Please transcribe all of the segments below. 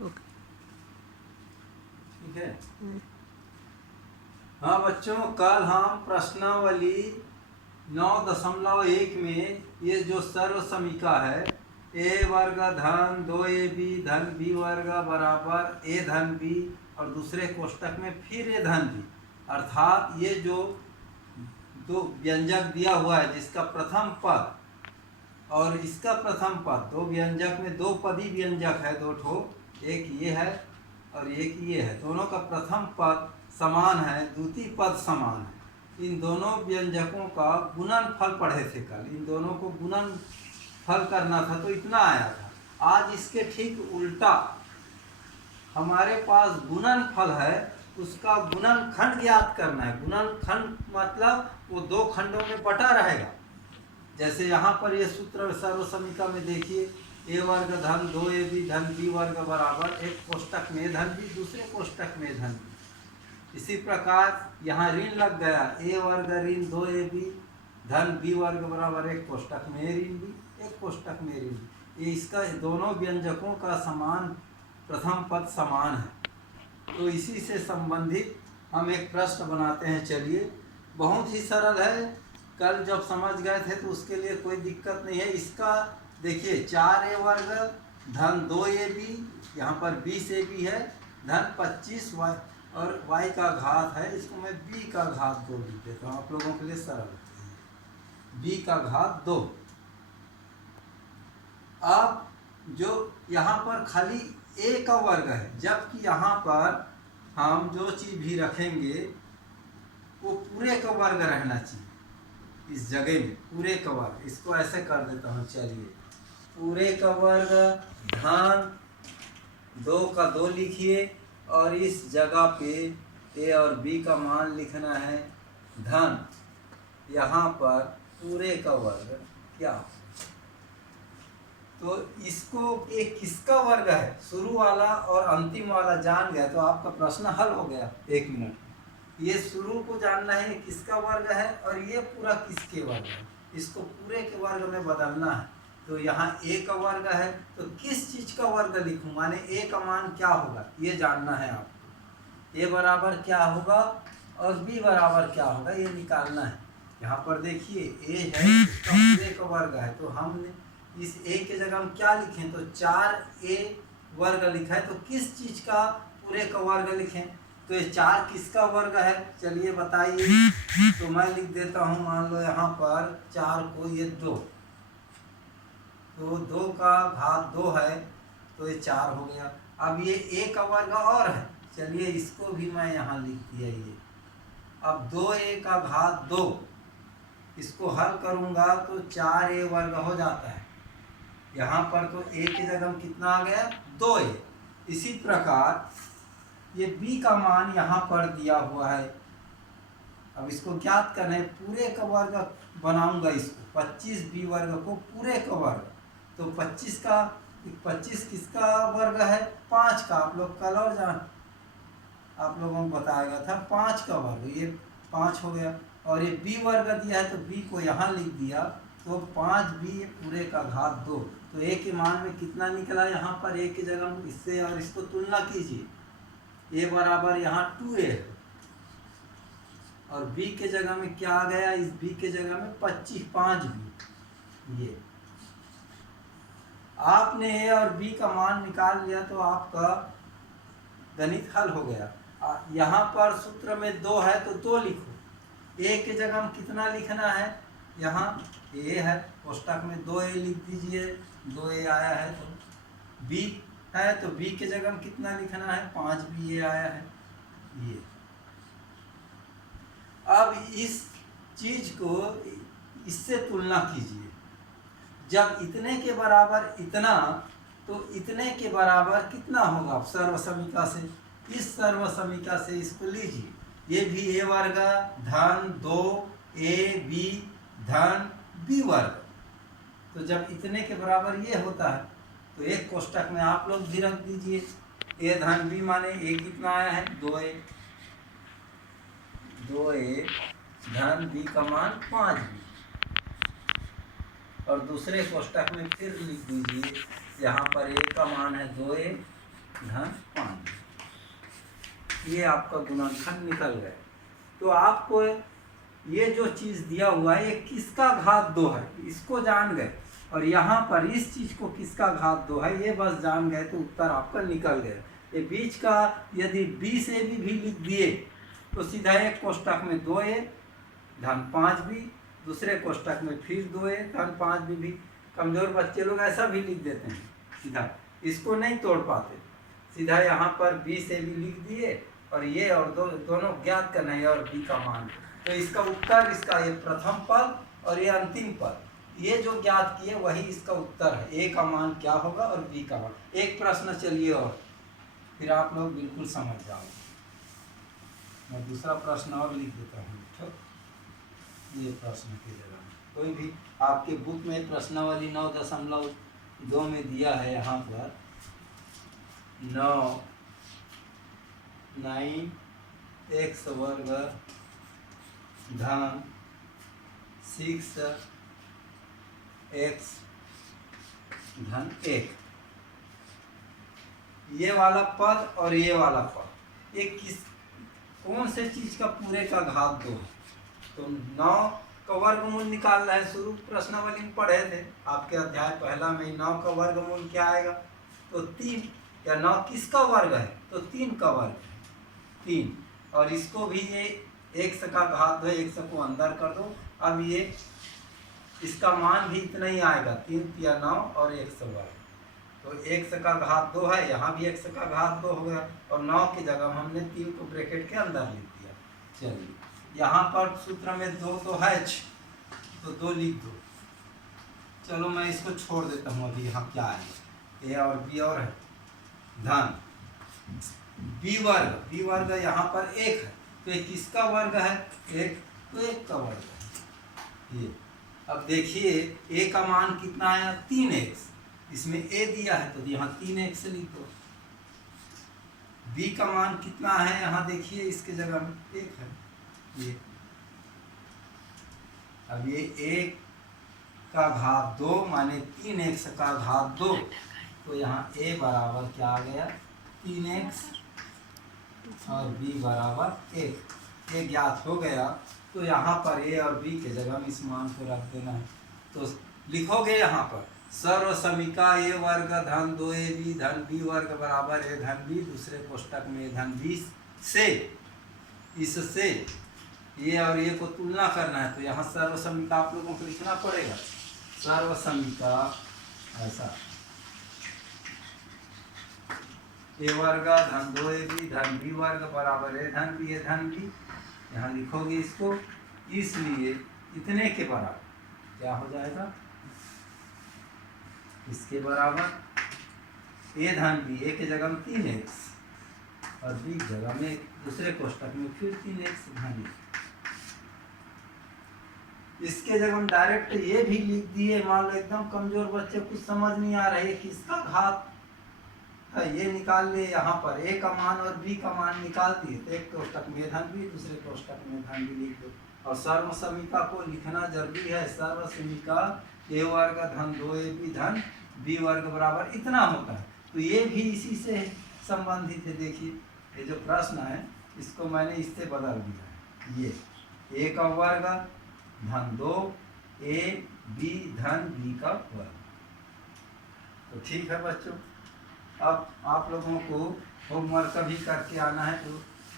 Okay. ठीक है। हाँ बच्चों, कल हम प्रश्नावली 9.1 में ये जो सर्व समीका है ए वर्ग धन 2ab धन b वर्ग बराबर a धन b और दूसरे कोष्टक में फिर a धन b, अर्थात ये जो दो व्यंजक दिया हुआ है जिसका प्रथम पद और इसका प्रथम पद, दो व्यंजक में दो पदी व्यंजक है, दो ठो, एक ये है और एक ये है, दोनों का प्रथम पद समान है, द्वितीय पद समान है। इन दोनों व्यंजकों का गुणन फल पढ़े थे कल, इन दोनों को गुणन फल करना था तो इतना आया था। आज इसके ठीक उल्टा हमारे पास गुणन फल है, उसका गुणन खंड ज्ञात करना है। गुणन खंड मतलब वो दो खंडों में बटा रहेगा। जैसे यहाँ पर ये सूत्र सर्व समीका में देखिए, ए वर्ग धन 2ab धन b वर्ग बराबर एक कोष्टक में धन b, दूसरे कोष्टक में धन b। इसी प्रकार यहाँ ऋण लग गया, ए वर्ग ऋण 2ab धन b वर्ग बराबर एक कोष्टक में ऋण b, एक कोष्टक में ऋण b। ये इसका दोनों व्यंजकों का समान प्रथम पद समान है। तो इसी से संबंधित हम एक प्रश्न बनाते हैं। चलिए, बहुत ही सरल है, कल जब समझ गए थे तो उसके लिए कोई दिक्कत नहीं है। इसका देखिए 4a वर्ग धन 2ab, यहाँ पर 20ab है, धन 25y और y का घात है, इसको मैं b का घात 2 लिख देता हूँ आप लोगों के लिए सरल है, b का घात 2। अब जो यहाँ पर खाली a का वर्ग है, जबकि यहाँ पर हम जो चीज़ भी रखेंगे वो पूरे का वर्ग रहना चाहिए। इस जगह में पूरे का वर्ग, इसको ऐसे कर देता हूँ। चलिए, पूरे का वर्ग धन 2 का 2 लिखिए और इस जगह पे a और b का मान लिखना है धन, यहाँ पर पूरे का वर्ग क्या, तो इसको ये किसका वर्ग है, शुरू वाला और अंतिम वाला जान गया तो आपका प्रश्न हल हो गया 1 मिनट। ये शुरू को जानना है किसका वर्ग है और ये पूरा किसके वर्ग है, इसको पूरे के वर्ग में बदलना है। तो यहाँ a का वर्ग है तो किस चीज़ का वर्ग लिखूँ, माने a का मान क्या होगा ये जानना है आपको। a बराबर क्या होगा और b बराबर क्या होगा ये निकालना है। यहाँ पर देखिए a है, इसका पूरे का वर्ग है, तो हमने इस a के जगह हम क्या लिखें, तो 4a वर्ग लिखा है, तो किस चीज़ का पूरे का वर्ग लिखें, तो ये 4 किसका वर्ग है, चलिए बताइए। तो मैं लिख देता हूँ, मान लो यहाँ पर 4 को ये 2, तो 2 का घात 2 है तो ये 4 हो गया। अब ये a का वर्ग और है, चलिए इसको भी मैं यहाँ लिख दिया ये। अब 2a का घात 2, इसको हल करूँगा तो 4a वर्ग हो जाता है। यहाँ पर तो a की जगह कितना आ गया, 2a। इसी प्रकार ये b का मान यहाँ पर दिया हुआ है, अब इसको ज्ञात करना है। पूरे का वर्ग बनाऊंगा इसको, 25b वर्ग को पूरे का वर्ग, तो 25 किसका वर्ग है, 5 का। आप लोग कल और आप लोगों को बताया था 5 का वर्ग, ये 5 हो गया। और ये b वर्ग दिया है तो b को यहाँ लिख दिया, तो 5b पूरे का घात 2। तो a के मान में कितना निकला यहाँ पर, a की जगह इससे और इसको तुलना कीजिए, a बराबर यहाँ 2a है और b के जगह में क्या आ गया, इस b के जगह में 5b। ये आपने a और b का मान निकाल लिया तो आपका गणित हल हो गया। यहाँ पर सूत्र में 2 है तो 2 लिखो, a के जगह में कितना लिखना है, यहाँ a है, कोष्टक में 2a लिख दीजिए, 2a आया है। तो b है तो b के जगह में कितना लिखना है, 5b आया है ये। अब इस चीज को इससे तुलना कीजिए, जब इतने के बराबर इतना तो इतने के बराबर कितना होगा सर्व समीका से, इस सर्व समीका से इसको लीजिए, ये भी a वर्ग धन 2ab धन b वर्ग, तो जब इतने के बराबर ये होता है तो एक कोष्टक में आप लोग भी रख दीजिए a धन b, माने a कितना आया है 2a धन b का मान 5b, और दूसरे कोष्टक में फिर लिख दीजिए, यहाँ पर a का मान है 2a धन 5, ये आपका गुणनखंड निकल गए। तो आपको ये जो चीज़ दिया हुआ है ये किसका घात 2 है इसको जान गए, और यहाँ पर इस चीज़ को किसका घात 2 है ये बस जान गए तो उत्तर आपका निकल गया। ये बीच का यदि 20 ए भी लिख दिए तो सीधा एक कोष्टक में 2a धन 5b, दूसरे कोष्टक में फिर 2a धन 5b भी। कमज़ोर बच्चे लोग ऐसा भी लिख देते हैं सीधा, इसको नहीं तोड़ पाते, सीधा यहाँ पर 20 ए भी लिख दिए और ये और दोनों ज्ञात करना है और b का मान। तो इसका उत्तर, इसका ये प्रथम पद और ये अंतिम पद, ये जो ज्ञात किए वही इसका उत्तर है। ए का मान क्या होगा और बी का मान। एक प्रश्न चलिए और फिर आप लोग बिल्कुल समझ जाओगे। मैं दूसरा प्रश्न और लिख देता हूँ, ये प्रश्न की जगह कोई भी आपके बुक में प्रश्नावली 9.2 में दिया है, यहाँ पर 9x वर्ग धन 6x धन 1, ये वाला पद और ये वाला पद, ये कौन से चीज का पूरे का घात 2 है। तो 9 का वर्गमूल निकालना है, शुरू प्रश्नावली में पढ़े थे आपके अध्याय पहला में। 9 का वर्गमूल क्या आएगा तो 3, या 9 किसका वर्ग है तो 3 का वर्ग है 3, और इसको भी ये x का घात 2, x को अंदर कर दो। अब ये इसका मान भी इतना ही आएगा 3 या 9 और x वर्ग, तो x का घात 2 है, यहाँ भी x का घात 2 हो गया, और 9 की जगह हमने 3 को ब्रैकेट के अंदर लिख दिया। चलिए यहाँ पर सूत्र में 2 तो है तो 2 लिख दो। चलो मैं इसको छोड़ देता हूँ, अभी यहाँ क्या है, ए और बी और है धन बी वर्ग यहाँ पर 1 है, तो ये किसका वर्ग है 1, तो 1 का वर्ग है ये। अब देखिए ए का मान कितना आया 3x, इसमें ए दिया है तो यहाँ 3x लिख दो। बी का मान कितना है यहाँ देखिए इसके जगह में 1 है ये। अब ये 1 का घात 2 माने 3x का घात 2, तो यहाँ a बराबर क्या आ गया 3x और b बराबर 1, ये ज्ञात हो गया। तो यहाँ पर a और b के जगह में इस मान को रख देना है, तो लिखोगे यहाँ पर सर्व समीका a वर्ग धन 2ab धन b वर्ग बराबर a धन b, दूसरे कोष्टक में a धन b से, इससे ये और ये को तुलना करना है। तो यहाँ सर्व समीका आप लोगों को लिखना पड़ेगा, सर्व समीका ऐसा a वर्ग धन 2ab धन b वर्ग बराबर a धन b, यहाँ लिखोगे इसको, इसलिए इतने के बराबर क्या हो जाएगा, इसके बराबर a धन b, a के जगह में 3x और b की जगह में दूसरे कोष्टक में फिर 3x धन b। इसके जगह हम डायरेक्ट ये भी लिख दिए, मान लो एकदम कमजोर बच्चे कुछ समझ नहीं आ रहे किसका घात है, ये निकाल ले। यहाँ पर a का मान और b का मान निकाल दिए, तो एक कोष्टक में धन b, दूसरे कोष्टक में धन b लिख दो। और सर्व समीका को लिखना जरूरी है, सर्व समीका a वर्ग धन 2ab धन b वर्ग बराबर इतना होता है, तो ये भी इसी से संबंधित है। देखिए ये जो प्रश्न है इसको मैंने इससे बदल दिया है, ये a का वर्ग धन 2ab धन b का वर्ग। तो ठीक है बच्चों, अब आप लोगों को होमवर्क भी करके आना है, तो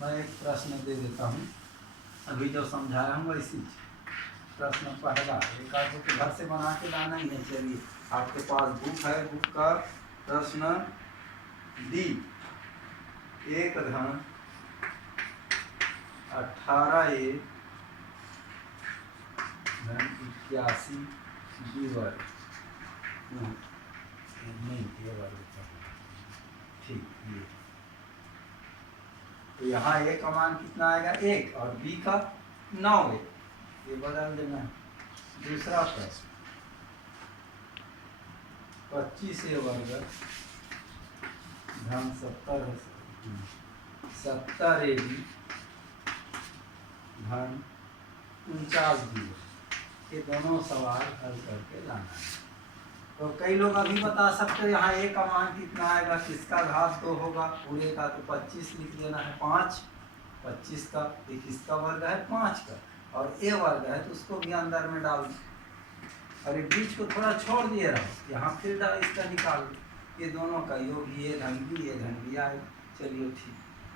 मैं एक प्रश्न दे देता हूँ, अभी जो समझाया हूँ वैसी प्रश्न पहला एक आपको घर से बना के लाना ही है। चलिए आपके पास बुक है, बुक का प्रश्न डी 1 धन 18a धन 81 b वर्ग, नहीं ये वर्ग ठीक ये। तो यहाँ a का मान कितना आएगा 1 और b का 9 है, ये बदल देना है। दूसरा प्रश्न 25a वर्ग धन 70ab धन 49b, ये दोनों सवाल हल करके लाना है। तो कई लोग अभी बता सकते हो यहाँ ए का मान कितना आएगा, किसका घात 2 होगा, पूरे का तो 25 लिख देना है, 5 25 का, ये किसका वर्ग है 5 का, और ए वर्ग है तो उसको भी अंदर में डाल दो, और ये बीच को थोड़ा छोड़ दिए रहो, यहाँ फिर इसका निकाल दो, ये दोनों का योग ये धन भी आएगा। चलिए ठीक।